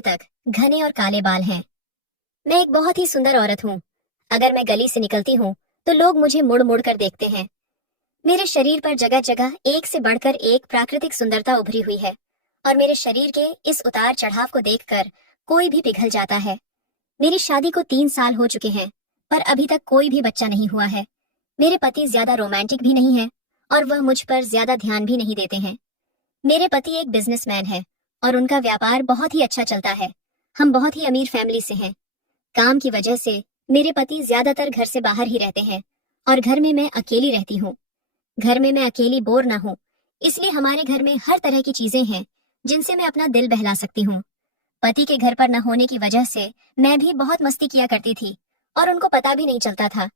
तक घने और काले बाल हैं। मैं एक बहुत ही सुंदर औरत हूँ। अगर मैं गली से निकलती हूँ तो लोग मुझे मुड़ मुड़ कर देखते हैं। मेरे शरीर पर जगह जगह एक से बढ़कर एक प्राकृतिक सुंदरता उभरी हुई है और मेरे शरीर के इस उतार चढ़ाव को देखकर कोई भी पिघल जाता है। मेरी शादी को 3 साल हो चुके हैं, पर अभी तक कोई भी बच्चा नहीं हुआ है। मेरे पति ज्यादा रोमांटिक भी नहीं है और वह मुझ पर ज्यादा ध्यान भी नहीं देते हैं। मेरे पति एक बिजनेसमैन है और उनका व्यापार बहुत ही अच्छा चलता है। हम बहुत ही अमीर फैमिली से हैं। काम की वजह से मेरे पति ज्यादातर घर से बाहर ही रहते हैं और घर में मैं अकेली रहती हूँ। घर में मैं अकेली बोर ना हूँ, इसलिए हमारे घर में हर तरह की चीजें हैं जिनसे मैं अपना दिल बहला सकती हूँ। पति के घर पर न होने की वजह से मैं भी बहुत मस्ती किया करती थी और उनको पता भी नहीं चलता था।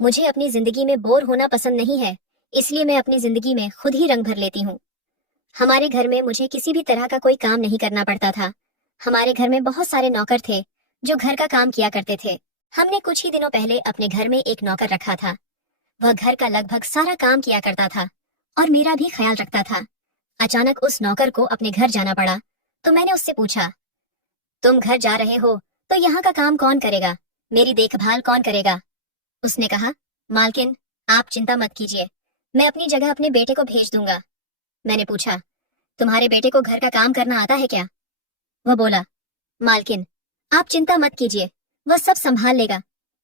मुझे अपनी जिंदगी में बोर होना पसंद नहीं है, इसलिए मैं अपनी जिंदगी में खुद ही रंग भर लेती हूँ। हमारे घर में मुझे किसी भी तरह का कोई काम नहीं करना पड़ता था। हमारे घर में बहुत सारे नौकर थे जो घर का काम किया करते थे। हमने कुछ ही दिनों पहले अपने घर में एक नौकर रखा था। वह घर का लगभग सारा काम किया करता था और मेरा भी ख्याल रखता था। अचानक उस नौकर को अपने घर जाना पड़ा, तो मैंने उससे पूछा, तुम घर जा रहे हो तो यहाँ का काम कौन करेगा, मेरी देखभाल कौन करेगा? उसने कहा, मालकिन आप चिंता मत कीजिए, मैं अपनी जगह अपने बेटे को भेज दूंगा। मैंने पूछा, तुम्हारे बेटे को घर का काम करना आता है क्या? वह बोला, मालकिन आप चिंता मत कीजिए, वह सब संभाल लेगा।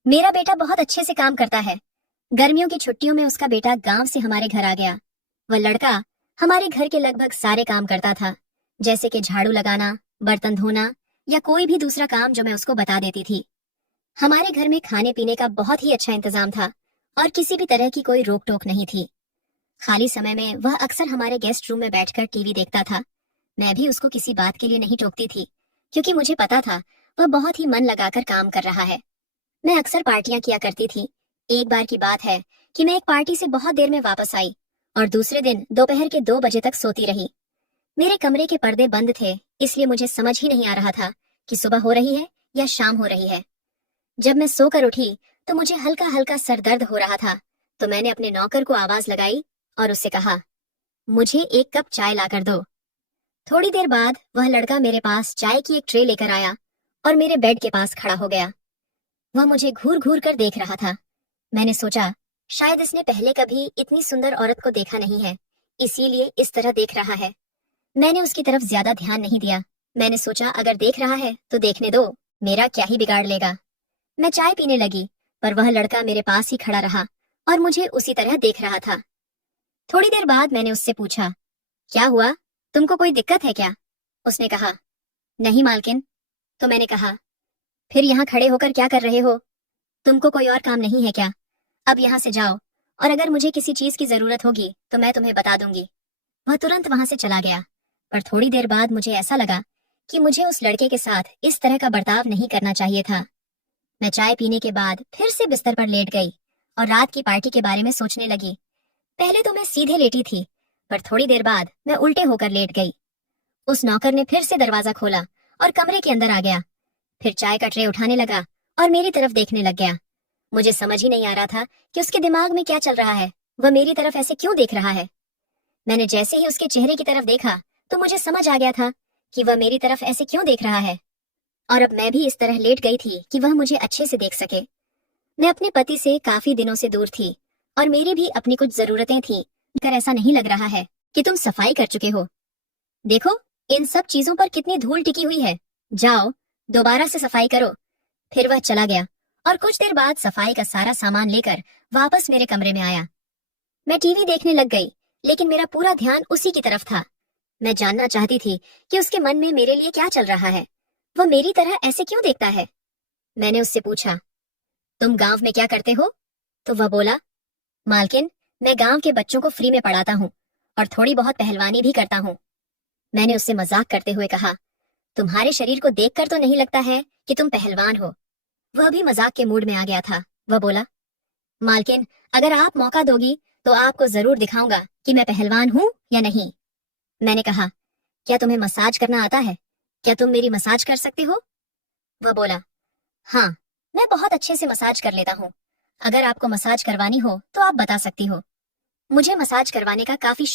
मेरा बेटा बहुत अच्छे से काम करता है। गर्मियों की छुट्टियों में उसका बेटा गांव से हमारे घर आ गया। वह लड़का हमारे घर के लगभग सारे काम करता था, जैसे कि झाड़ू लगाना, बर्तन धोना या कोई भी दूसरा काम जो मैं उसको बता देती थी। हमारे घर में खाने पीने का बहुत ही अच्छा इंतजाम था और किसी भी तरह की कोई रोक टोक नहीं थी। खाली समय में वह अक्सर हमारे गेस्ट रूम में बैठकर टीवी देखता था। मैं भी उसको किसी बात के लिए नहीं टोकती थी, क्योंकि मुझे पता था वह बहुत ही मन लगाकर काम कर रहा है। मैं अक्सर पार्टियां किया करती थी। एक बार की बात है कि मैं एक पार्टी से बहुत देर में वापस आई और दूसरे दिन दोपहर के 2 बजे तक सोती रही। मेरे कमरे के पर्दे बंद थे, इसलिए मुझे समझ ही नहीं आ रहा था कि सुबह हो रही है या शाम हो रही है। जब मैं सोकर उठी तो मुझे हल्का हल्का सर दर्द हो रहा था, तो मैंने अपने नौकर को आवाज लगाई और उससे कहा, मुझे 1 कप चाय लाकर दो। थोड़ी देर बाद वह लड़का मेरे पास चाय की एक ट्रे लेकर आया और मेरे बेड के पास खड़ा हो गया। वह मुझे घूर घूर कर देख रहा था। मैंने सोचा, शायद इसने पहले कभी इतनी सुंदर औरत को देखा नहीं है, इसीलिए इस तरह देख रहा है। मैंने उसकी तरफ ज्यादा ध्यान नहीं दिया। मैंने सोचा, अगर देख रहा है तो देखने दो, मेरा क्या ही बिगाड़ लेगा। मैं चाय पीने लगी, पर वह लड़का मेरे पास ही खड़ा रहा और मुझे उसी तरह देख रहा था। थोड़ी देर बाद मैंने उससे पूछा, क्या हुआ, तुमको कोई दिक्कत है क्या? उसने कहा, नहीं मालकिन। तो मैंने कहा, फिर यहाँ खड़े होकर क्या कर रहे हो? तुमको कोई और काम नहीं है क्या? अब यहाँ से जाओ, और अगर मुझे किसी चीज की जरूरत होगी तो मैं तुम्हें बता दूंगी। वह तुरंत वहां से चला गया, पर थोड़ी देर बाद मुझे ऐसा लगा कि मुझे उस लड़के के साथ इस तरह का बर्ताव नहीं करना चाहिए था। मैं चाय पीने के बाद फिर से बिस्तर पर लेट गई और रात की पार्टी के बारे में सोचने लगी। पहले तो मैं सीधे लेटी थी, पर थोड़ी देर बाद मैं उल्टे होकर लेट गई। उस नौकर ने फिर से दरवाजा खोला और कमरे के अंदर आ गया। फिर चाय का ट्रे उठाने लगा और मेरी तरफ देखने लग गया। मुझे समझ ही नहीं आ रहा था कि उसके दिमाग में क्या चल रहा है, वह मेरी तरफ ऐसे क्यों देख रहा है। मैंने जैसे ही उसके चेहरे की तरफ देखा तो मुझे समझ आ गया था कि वह मेरी तरफ ऐसे क्यों देख रहा है, और अब मैं भी इस तरह लेट गई थी कि वह मुझे अच्छे से देख सके। मैं अपने पति से काफी दिनों से दूर थी और मेरी भी अपनी कुछ जरूरतें थीं। कर ऐसा नहीं लग रहा है कि तुम सफाई कर चुके हो। देखो, इन सब चीजों पर कितनी धूल टिकी हुई है। जाओ, दोबारा से सफाई करो। फिर वह चला गया और कुछ देर बाद सफाई का सारा सामान लेकर वापस मेरे कमरे में आया। मैं टीवी देखने लग गई, लेकिन मेरा पूरा ध्यान उसी की तरफ था। मैं जानना चाहती थी कि उसके मन में मेरे लिए क्या चल रहा है, वह मेरी तरह ऐसे क्यों देखता है। मैंने उससे पूछा, तुम गांव में क्या करते हो? तो वह बोला, मालकिन मैं गांव के बच्चों को फ्री में पढ़ाता हूँ और थोड़ी बहुत पहलवानी भी करता हूँ। मैंने उससे मजाक करते हुए कहा, तुम्हारे शरीर को देखकर तो नहीं लगता है कि तुम पहलवान हो। वह भी मजाक के मूड में आ गया था। वह बोला, मालकिन अगर आप मौका दोगी तो आपको जरूर दिखाऊंगा कि मैं पहलवान हूँ या नहीं। मैंने कहा, क्या तुम्हें मसाज करना आता है? क्या तुम मेरी मसाज कर सकते हो? वह बोला, हाँ, मैं बहुत अच्छे से मसाज कर लेता हूँ। अगर आपको मसाज करवानी हो तो आप बता सकती हो। मुझे मसाज करवाने का काफी